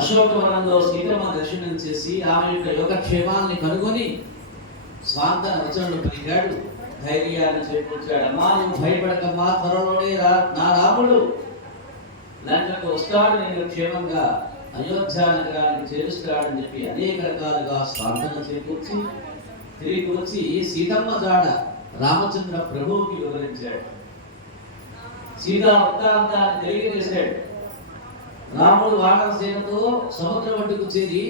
అశోకవనంలో సీతమ్మ దర్శనం చేసి ఆమె యొక్క యోగక్షేమాల్ని కనుగొని స్వాంతన వచనలు పలికాడు, ధైర్యాన్ని చేకూర్చాడు. అమ్మా నువ్వు భయపడకమ్మా, త్వరలోనే నా రాముడు లంకకు వస్తాడు, నేను క్షేమంగా అయోధ్య నగరానికి చేరుస్తాడని చెప్పి అనేక రకాలుగా స్వాంతన చేకూర్చి తిరిగి వచ్చి సీతమ్మ జాడ రామచంద్ర ప్రభువుకి వివరించాడు. సీతా వృత్తాంతాన్ని తెలియజేశాడు. రాముడు వానర సేనతో సముద్రం ఒడ్డుకు చేరి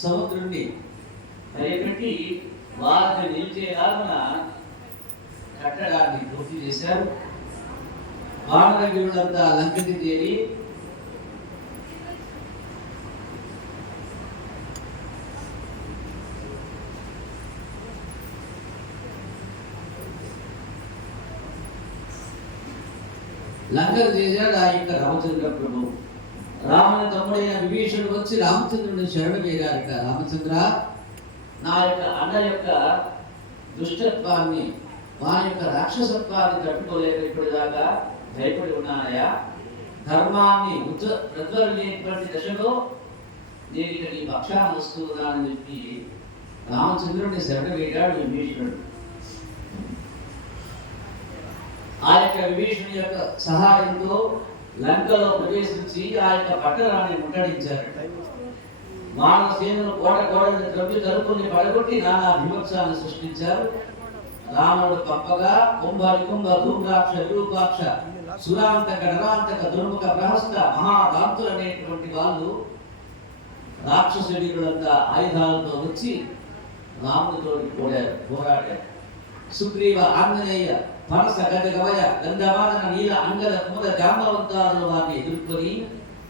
సముద్రుణ్ణి భయపెట్టి వారిని నిలిచేలాగా కట్టడాన్ని పూర్తి చేశారు. వానర వీరులంతా లంకకి చేరి లంకకు చేశాడు ఆ యొక్క రామచంద్ర ప్రభు. రాముని తమ్ముడైన విభీషణుడు వచ్చి రామచంద్రుని శరణు చేరారట. రామచంద్ర, నా యొక్క అన్న యొక్క దుష్టత్వాన్ని, వారి యొక్క రాక్షసత్వాన్ని తట్టుకోలేక ఇప్పటిదాకా భయపడి ఉన్నానయా. ధర్మాన్ని ప్రజ్వలేటువంటి దశలో నేను ఇక నీ పక్షాన్ని వస్తున్నానని చెప్పి రామచంద్రుడిని శరణు వేడాడు విభీషణుడు. ఆ యొక్క విభీషణుని యొక్క సహాయంతో లంకలో ప్రవేశించి ఆ యొక్క పట్టణాన్ని ముట్టడించారు. వానర సేనలు కోటని తలుపుని పడగొట్టి నానా విమర్శాలను సృష్టించారు. రాముడు పంపగా కుంభ ధూమ్రాక్ష విరూపాక్ష సురాంతక నరాంతక దుర్ముఖ ప్రహస్త మహాదాంతులు అనేటువంటి వాళ్ళు రాక్షసులంతా ఆయుధాలతో వచ్చి రాముడితో పోరాడారు. సుగ్రీవ ఆంజనేయ పరస గజ గవయ గంధవాదన నీల అంగద కుమద జాంబవంతాలు వారిని ఎదుర్కొని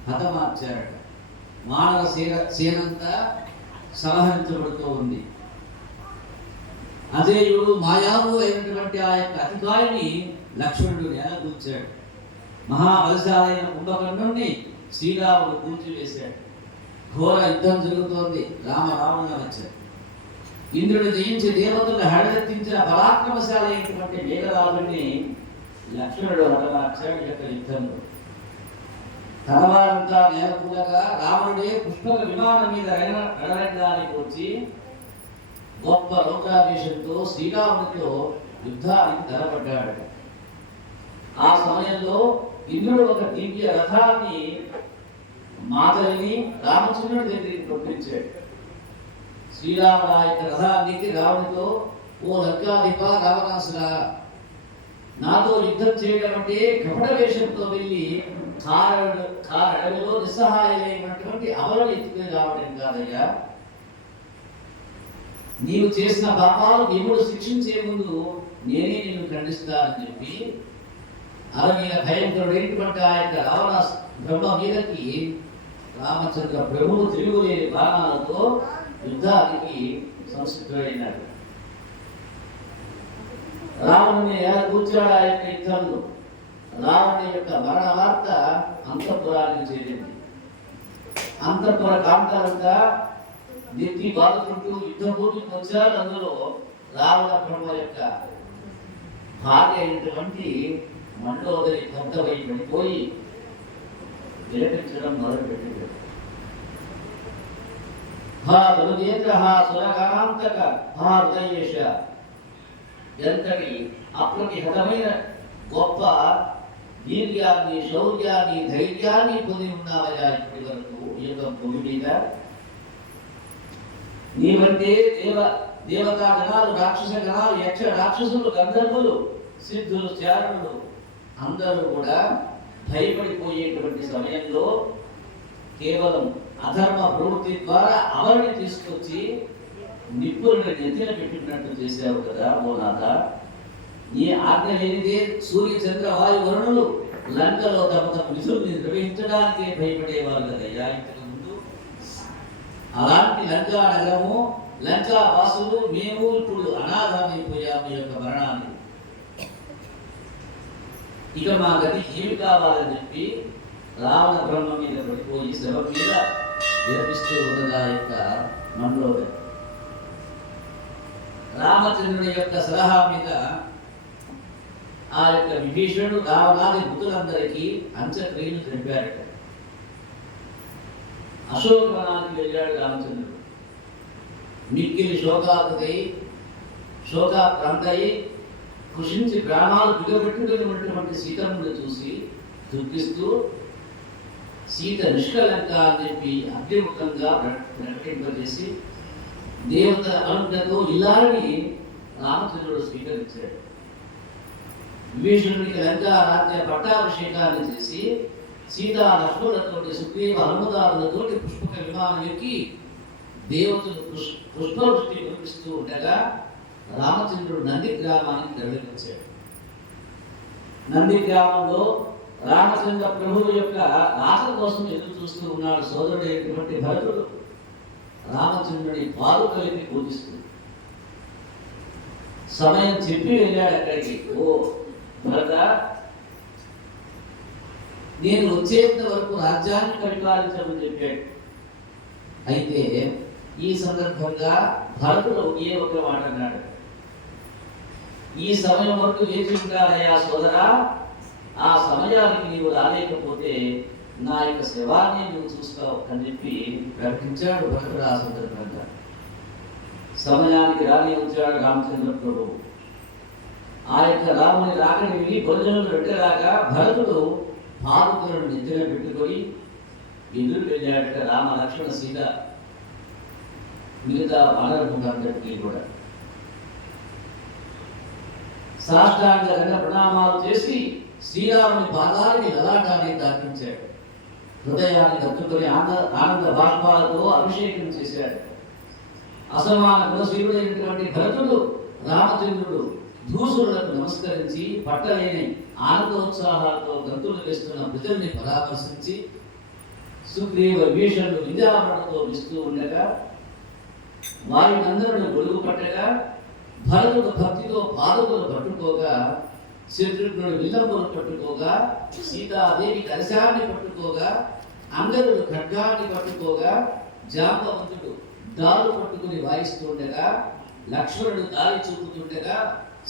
హతమార్చారట. మానవ సేనంతా సంహరించబడుతూ ఉంది. అజేయుడు మాయావు అయినటువంటి ఆ యొక్క అధికారిని లక్ష్మణుడు నేలకూర్చాడు. మహాబలశాలైన కుంభకర్ణుణ్ణి శ్రీరాముడు కూల్చివేశాడు. ఘోర యుద్ధం జరుగుతోంది. రావణ వచ్చాడు. ఇంద్రుడు జయించి దేవతలను హడలెత్తించిన పరాక్రమశాలి అయినటువంటి మేఘరాజుని లక్ష్మణుడు హతమార్చాడు యొక్క యుద్ధంలో. తలవారంతా నేలకూలగా రావణుడే పుష్పక విమానం మీద రణరంగానికి వచ్చి గొప్ప లోకావేశంతో శ్రీరాముడితో యుద్ధానికి తలపడ్డాడు. ఆ సమయంలో ఇంద్రుడు ఒక దివ్య రథాన్ని మాతలిని రామచంద్రుడి దగ్గరికి పంపించాడు. శ్రీరాముడు ఆ యొక్క రథానికి రావణుడితో, ఓ లంకాధిప రావణాసుర, నాతో యుద్ధం చేయడం అంటే కపట వేషంతో వెళ్ళి అడవిలో నిస్సహాయమైనటువంటి అవలను ఎత్తుకుని రావడం కాదయ్యా. నీవు చేసిన పాపాలు యముడు శిక్షించే ముందు నేనే నిన్ను ఖండిస్తానని చెప్పి అరవీన భయంకరుడైనటువంటి ఆ యొక్క రావణ బ్రహ్మ మీదకి రామచంద్ర ప్రభువు తిరుగులేని బాణాలతో యుద్ధానికి సంసిద్ధుడైనాడు. రావణుని ఎలా కూర్చాడు ఆ యొక్క యుద్ధంలో. రావణుని యొక్క మరణ వార్త అంతఃపురానికి చేరింది. అంతఃపుర కాంతాలంతా నెత్తి బాదుకుంటూ యుద్ధభూమికి వచ్చారు. అందులో రావణ బ్రహ్మ యొక్క భార్య అయినటువంటి మండోదరి భక్తమై పడిపోయి విలపించడం మొదలుపెట్టాడు. హా బలుదేంద్ర హా సురకాంతక హా హృదయేష, ఎంతటి అప్రతిహతమైన గొప్ప వీర్యాన్ని, శౌర్యాన్ని, ధైర్యాన్ని పొంది ఉన్నావయ్యా ఇప్పటి వరకు ఈ యొక్క భూమి మీద. నీవంటే దేవతా గణాలు, రాక్షస గణాలు, యక్ష రాక్షసులు, గంధర్వులు, సిద్ధులు, చారణులు అందరూ కూడా భయపడిపోయేటువంటి సమయంలో కేవలం అధర్మ ప్రవృత్తి ద్వారా అవరిని తీసుకొచ్చి నిప్పులను నెత్తిన పెట్టినట్టు చేశావు కదా ఓ నాథ. నీ ఆజ్ఞ లేనిదే సూర్య చంద్ర వాయు వరుణులు లంకలో తమ తమ విధుల్ని నిర్వహించడానికే భయపడేవారు కదయ్యా ఇంతకు ముందు. అలాంటి లంకా నగరము, లంకా వాసులు మేము ఇప్పుడు అనాథమైపోయాము ఈ యొక్క మరణాన్ని. ఇక మా గతి ఏమి కావాలని చెప్పి రావణ బ్రహ్మ మీద పడిపోయి శవం మీద విరపిస్తూ ఉన్నదా యొక్క మనలో. రామచంద్రుని యొక్క సలహా మీద ఆ యొక్క విభీషణుడు రావణాది మృతులందరికీ అంత్యక్రియలు తెలిపారట. అశోకవనానికి వెళ్ళాడు రామచంద్రుడు. మిక్కిలి శోకాక్రాంతై కృషించి ప్రాణాలు బిగబెట్టుకున్నటువంటి సీతమ్మను చూసి దుఃఖిస్తూ సీత నిష్కలంక అని చెప్పి అగ్నిముఖంగా ప్రకటింపజేసి దేవత అనుజ్ఞతో ఇల్లాలని రామచంద్రుడు స్వీకరించాడు. విభీషణుడికి లంకా రాజ్య పట్టాభిషేకాన్ని చేసి సీతా లక్ష్మణులతోటి సుగ్రీవ హనుమదారులతోటి పుష్పక విమానం ఎక్కి దేవతలు పుష్పవృష్టి కురిపిస్తూ ఉండగా రామచంద్రుడు నంది గ్రామానికి తరలివచ్చాడు. నంది గ్రామంలో రామచంద్ర ప్రభువు యొక్క రాక కోసం ఎదురు చూస్తూ ఉన్నాడు సోదరుడైనటువంటి భరతుడు. రామచంద్రుడి పాలు కలిపి పూజిస్తూ సమయం చెప్పి వెళ్ళాడు అక్కడికి. ఓ భరత, నేను వచ్చేంత వరకు రాజ్యాన్ని పరిపాలించమని చెప్పాడు. అయితే ఈ సందర్భంగా భరతుడు ఒకే ఒక మాట అన్నాడు, ఈ సమయం వరకు వేచి ఉంటాడయ్యా సోదరా, ఆ సమయానికి నీవు రాలేకపోతే నా యొక్క శవాన్ని నువ్వు చూస్తావు అని చెప్పి ప్రకటించాడు భరతుడు. ఆ సందర్భంగా సమయానికి రాని వచ్చాడు రామచంద్ర ప్రభువు. ఆ యొక్క రాముని రాకని విని భోజనం పెట్టేలాగా భరతుడు పాదుకులను నెత్తిన పెట్టుకొని ఎదురు వెళ్ళాడట రామ లక్ష్మణ సీత మిగతా వానరులందరికీ కూడా సాష్టాంగ రంగ ప్రణామాలు చేసి శ్రీరాముని పాదాలని లలాటాన్ని దాటించాడు. హృదయాన్ని కట్టుకొని ఆనంద బాష్పాలతో అభిషేకం చేశాడు. అసమాన గుణశీలుడైనటువంటి భరతుడు రామచంద్రుడు దూసురులకు నమస్కరించి పట్టలేని ఆనందోత్సాహాలతో గంతులు వేస్తున్న ప్రజల్ని పరామర్శించి సుగ్రీవ విభీషణుడు విద్యావరణతో ఇస్తూ ఉండగా వారినందరూ గొడుగు పట్టగా భరతుడు భక్తితో పాదుకలు పట్టుకోగా శత్రుఘ్నుడు విల్లంబులు పట్టుకోగా సీతాదేవి కలశాన్ని పట్టుకోగా అంగదుడు ఖడ్గాన్ని పట్టుకోగా జాంబవంతుడు దారు పట్టుకుని వాయిస్తుండగా లక్ష్మణుడు దారి చూపుతుండగా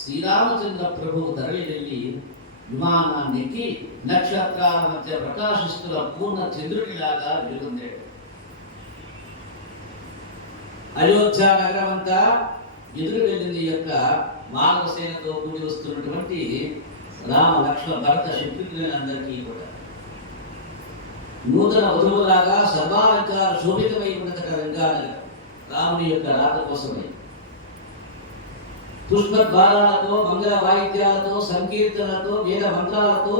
శ్రీరామచంద్ర ప్రభువు తరలి వెళ్ళి విమానాన్ని ఎక్కి నక్షత్రాల మధ్య ప్రకాశిస్తున్న పూర్ణ చంద్రుడిలాగా వెలుగొందాడు. అయోధ్య నగరం అంతా ఎదురు వెళ్ళింది యొక్క మానవసేనతో కూడి వస్తున్నటువంటి రామ లక్ష్మణ భరత శత్రుఘ్నులందరికీ కూడా నూతన వధువులాగా సర్వాలంకార శోభితమై ఉన్నదట రంగానగరం రాముని యొక్క రాక కోసమై. పుష్పద్వారాలతో మంగళ వాయిద్యాలతో సంకీర్తనలతో వేద మంత్రాలతో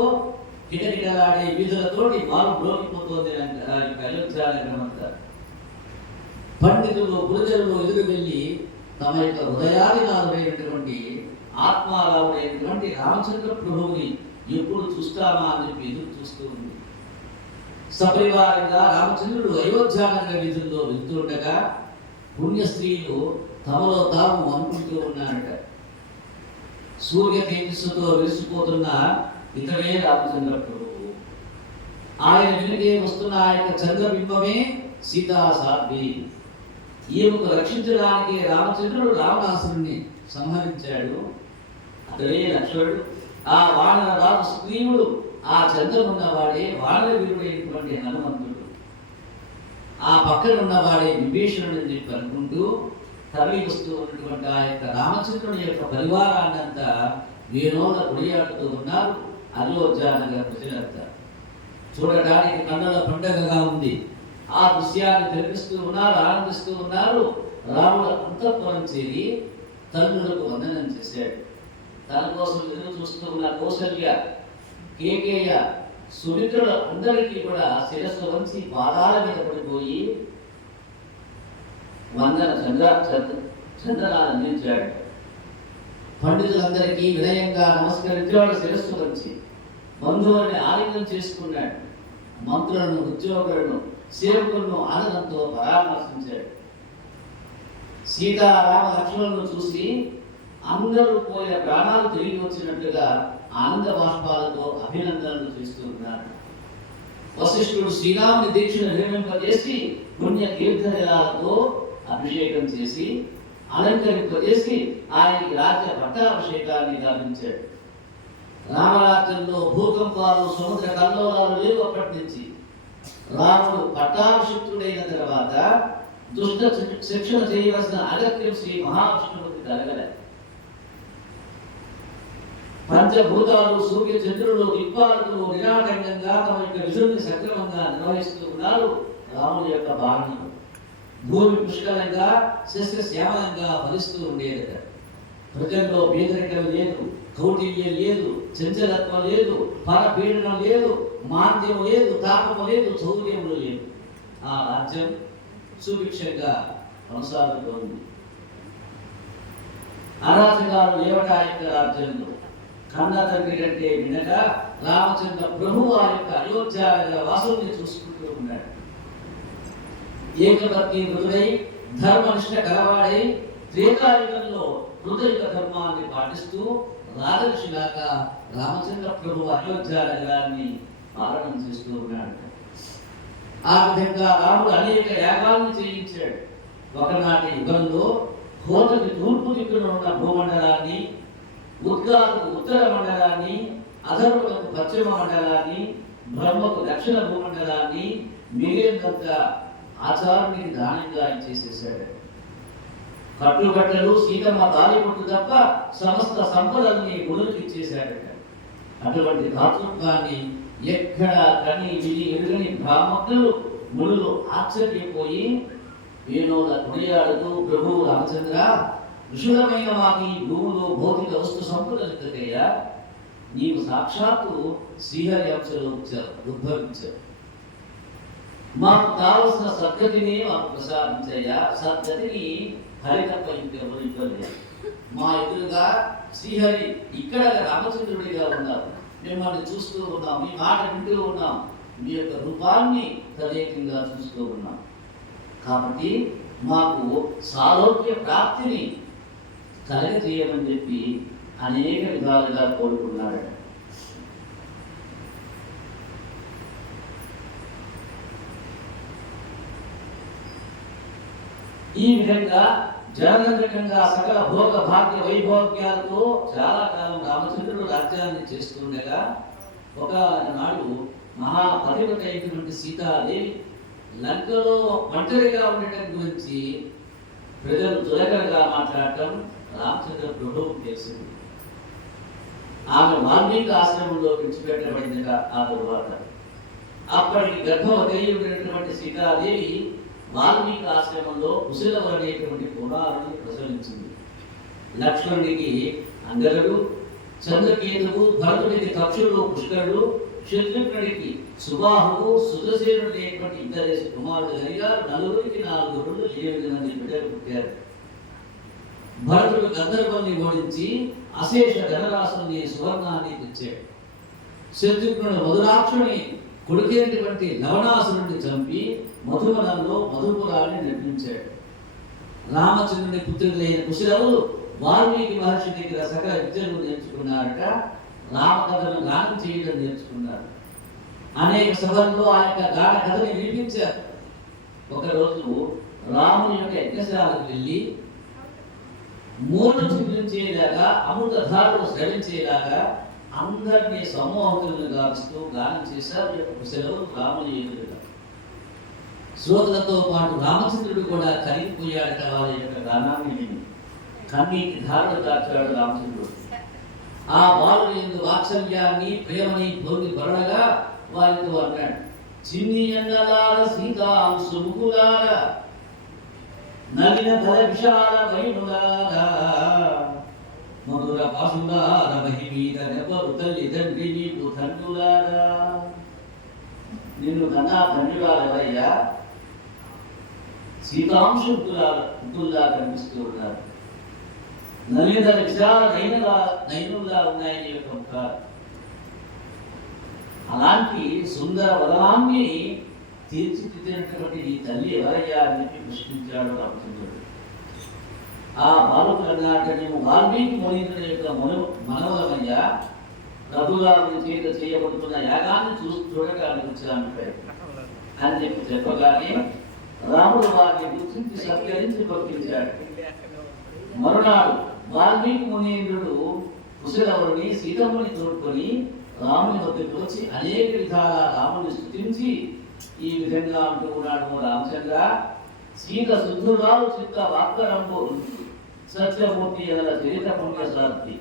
కిటకిటలాడే వీధులతోటి మారు బ్రోకిపోతోంది అయోధ్య నగరం అంతా. పండితులు పురజనులు ఎదురు వెళ్ళి తమ యొక్క హృదయాధికారుడైనటువంటి ఆత్మారావుడైనటువంటి రామచంద్ర ప్రభువుని ఎప్పుడు చూస్తామా అని చెప్పి ఎదురు చూస్తూ ఉంది. సపరివారంగా రామచంద్రుడు అయోధ్యానగర వీధుల్లో వెళ్తుండగా పుణ్య స్త్రీలు తమలో తాము అనుకుంటూ ఉన్నారట, సూర్య తేజస్సుతో వెలిసిపోతున్న ఇతడే రామచంద్ర ప్రభువు. ఆయన వెనుకే వస్తున్న ఆ యొక్క చంద్రబింబమే సీతా సాధ్వి. ఈమెకు రక్షించడానికి రామచంద్రుడు రావణాసురుణ్ణి సంహరించాడు. అతడే లక్ష్మణుడు. ఆ వానర రాజు సుగ్రీవుడు, ఆ చంద్రమున్నవాడే వానర వీరుడైనటువంటి హనుమంతుడు. ఆ పక్కన ఉన్నవాడే విభీషణుడు చెప్పి అనుకుంటూ తరలి వస్తూ ఉన్నటువంటి ఆ యొక్క రామచంద్రుని యొక్క పరివారాన్నంతా వీరోల కొడియాడుతూ ఉన్నారు అయోధ్యానగర ప్రజలంతా. చూడడానికి కన్నుల పండగగా ఉంది. ఆ దృశ్యాన్ని తిలకిస్తూ ఉన్నారు, ఆనందిస్తూ ఉన్నారు. రాముడు అంతఃపురం చేరి తల్లులకు వందనం చేశాడు. తన కోసం ఎదురు చూస్తూ ఉన్న కౌసల్య, కేకేయ, సుమిత్రులు అందరికీ కూడా శిరస్సు వంచి పాదాల మీద పడిపోయి వందన చందనాలు అందించాడు. పండితులందరికీ వినయంగా నమస్కరించాడు శిరస్సు వంచి. బంధువుల్ని ఆలింగనం చేసుకున్నాడు. మంత్రులను, ఉద్యోగులను, సేవకులను ఆనందంతో పరామర్శించాడు. సీతారామ లక్ష్మణులను చూసి అందరూ పోయే ప్రాణాలు తిరిగి వచ్చినట్లుగా ఆనంద బాష్పాలతో అభినందనలు చేస్తూ ఉన్నారు. వశిష్ఠుడు శ్రీరాముని దీక్షను నిర్మింపజేసి పుణ్య తీర్థజలాలతో అభిషేకం చేసి అలంకరింపజేసి ఆయనకి రాజ్య పట్టాభిషేకాన్ని గావించాడు. రామరాజ్యంలో భూకంపాలు, సముద్ర కల్లోలాలు లేవు అప్పటి నుంచి. రాముడు పట్టాభిషిక్తుడైన తర్వాత దుష్ట శిక్షణ చేయవలసిన అగత్యం శ్రీ మహావిష్ణువుకి కలగలేదు. పంచభూతాలు, సూర్య చంద్రులు, దిక్పాలకులు నిరాటంకంగా తమ యొక్క విధుల్ని సక్రమంగా నిర్వహిస్తూ ఉన్నారు. రాముడి యొక్క బాణం భూమి పుష్కలంగా సస్యశ్యామలంగా ఫలిస్తూ ఉండేదట. ప్రజల్లో పేదరికం లేదు, కౌటిల్యం లేదు, చంచలత్వం లేదు, పరపీడనం లేదు, మాంద్యం లేదు, తాపము లేదు, చౌర్యములు లేదు. ఆ రాజ్యం సుభిక్షంగా కొనసాగుతోంది. అరాచకాలు లేవట ఆ యొక్క రాజ్యంలో. కన్న తండ్రి కంటే వినగా రామచంద్ర ప్రభు ఆ యొక్క అయోధ్య వాసుల్ని చూసుకుంటూ ఉన్నాడు. ఏకపత్ని మృదుడై ధర్మనిష్ట కలవాడై త్రేతాయుగంలో హృదయ ధర్మాన్ని పాటిస్తూ రాజర్షిలాగా రామచంద్ర ప్రభు అయోధ్య నగరాన్ని పాలన చేస్తూ ఉన్నాడు. ఆ విధంగా రాముడు అనేక యాగాలను చేయించాడు. ఒకనాటి యుగంలో హోతకి తూర్పు దిక్కున ఉన్న భూమండలాన్ని, ఉద్గాలకు ఉత్తర మండలాన్ని, అధర్వులకు పశ్చిమ మండలాన్ని, బ్రహ్మకు దక్షిణ భూమండలాన్ని మిగిలినంత ఆచారానికి దానంగా ఇచ్చేసేసాడు. కట్టుబట్టలు, సీతమ్మ తాలిబొట్టు తప్ప సమస్త సంపదల్ని గురువుకి ఇచ్చేశాడట. అటువంటి దాతృత్వాన్ని ఎక్కడ కని విని ఎరుగని బ్రాహ్మణులు మునులు ఆశ్చర్యపోయి వేణోల కొనియాడుతూ, ప్రభు రామచంద్ర, ఋషులమైన మాకు ఈ భూములు భౌతిక వస్తు సంపదలయ్యా, నీవు సాక్షాత్తు శ్రీహరి అంశలో ఉద్భవించావు. మాకు కావలసిన సద్గతిని మాకు ప్రసాదించయ్యా. సద్గతిని హరి తప్ప ఇంకెవరు ఇవ్వలేదు. మా ఎదురుగా శ్రీహరి ఇక్కడ రామచంద్రుడిగా ఉన్నారు. మిమ్మల్ని చూస్తూ ఉన్నాం, మీ మాట వింటూ ఉన్నాం, మీ యొక్క రూపాన్ని తదేకంగా చూస్తూ ఉన్నాం. కాబట్టి మాకు సాలోక్య ప్రాప్తిని కలగజేయమని చెప్పి అనేక విధాలుగా కోరుకున్నాడు. ఈ విధంగా జనరంజకంగా సకల భోగ భాగ్య వైభోగ్యాలతో చాలా కాలం రామచంద్రుడు రాజ్యాన్ని చేస్తుండగా ఒకనాడు మహాపతివత అయినటువంటి సీతాదేవి లంకలో ఒంటరిగా ఉండటం గురించి ప్రజలు దురకరగా మాట్లాడటం రామచంద్ర ప్రభువుకు తెలిసింది. ఆమె వాల్మీకి ఆశ్రమంలో విడిచిపెట్టబడింది. ఆ తరువాత అప్పటికి గర్భవతి అయినటువంటి సీతాదేవి వాల్మీకి ఆశ్రమంలో కుశలవు అనేటువంటి పురాణాన్ని ప్రచురించింది. లక్ష్మణుడికి అంగరుడు, చంద్రకేతువు, భరతుడికి కక్షుడు పుష్కరుడు, శత్రుఘ్నుడికి సుబాహువు, సుదశేనుడు అనేటువంటి ఇద్దరు కుమారుడు కలిగా నలుగురికి 4 రోజులు 7 మంది బిడ్డలు పుట్టారు. భరతుడు గంధర్వుల్ని ఓడించి అశేష ధనరాశుల్ని సువర్ణాన్ని తెచ్చాడు. శత్రుఘ్నుడు మధురాక్షుని కొడుకేటువంటి లవణాసురుడిని చంపి మధువనంలో మధుపురాన్ని నిర్మించాడు. రామచంద్రుని పుత్రులైన కుశలవులు వాల్మీకి మహర్షి దగ్గర సకల విద్యలు నేర్చుకున్నారట. రామకథను గానం చేయడం నేర్చుకున్నారు. అనేక సభల్లో ఆ యొక్క గాన కథని వినిపించారు. ఒకరోజు రాముని యొక్క యజ్ఞశాలకు వెళ్ళి మూడు చిగురించేలాగా, అమృతధారలు స్రవించేలాగా అందరినీ సమూహకులను గావిస్తూ గానం చేశారు యొక్క కుశలవులు రాముని ఎదురుగా. శ్రోతలతో పాటు రామచంద్రుడు కూడా కరిగిపోయాడట వారి యొక్క గానాన్ని విని. కన్నీటి ధారలు దాచాడు రామచంద్రుడు. ఆ బాలుడు ఎందు వాత్సల్యాన్ని ప్రేమని పొంది బరడగా వారితో అన్నాడు, చిన్ని అన్నలార సీతాంశు ముకులార, నలిన ధర విశాల వైనులార, మధుర పాసులార, మహిమీద నెవ్వరు తల్లి తండ్రి నీకు తండ్రులారా. నిన్ను కన్నా తండ్రివారవయ్యా, సీతాంశు ముకుల్లా కనిపిస్తూ ఉన్నారు. నలిన విశాల నైనుల్లా ఉన్నాయి నీ యొక్క ముఖాలు. అలాంటి సుందర వదనాన్ని తీర్చిదిద్దినటువంటి నీ తల్లి ఎవరయ్యా అని ప్రశ్నించాడు రామచంద్రుడు. ఆ బాలుకు అన్నట్టు మేము వాల్మీకి మునీంద్రుని యొక్క మనవలమయ్యా, ప్రభుగారి చేత చేయబడుతున్న యాగాన్ని చూడటానికి వచ్చాను అని చెప్పగానే రాముడు వారిని గుర్తించి సత్కరించి పంపించాడు. మరునాడు వాల్మీకి మునీంద్రుడు కుశలవుని సీతమ్మని తోడుకొని రాముని వద్దకు వచ్చి అనేక విధాల రాముని స్తుతించి ఈ విధంగా అంటూ ఉన్నాడు రామచంద్ర. సీత శుద్ధురాలు చిత్త వాక్కరంబు సత్యమూర్తి ఎదల చరిత పుణ్య శాంతి.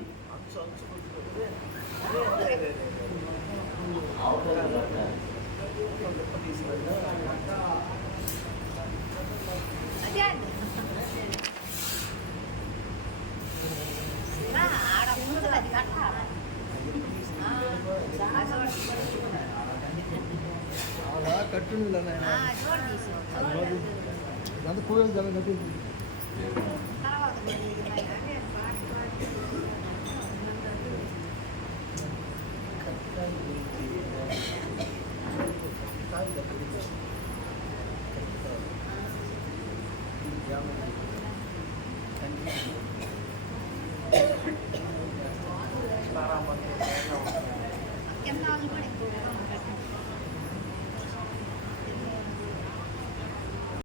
కట్టుండి కూరలు జల కట్టి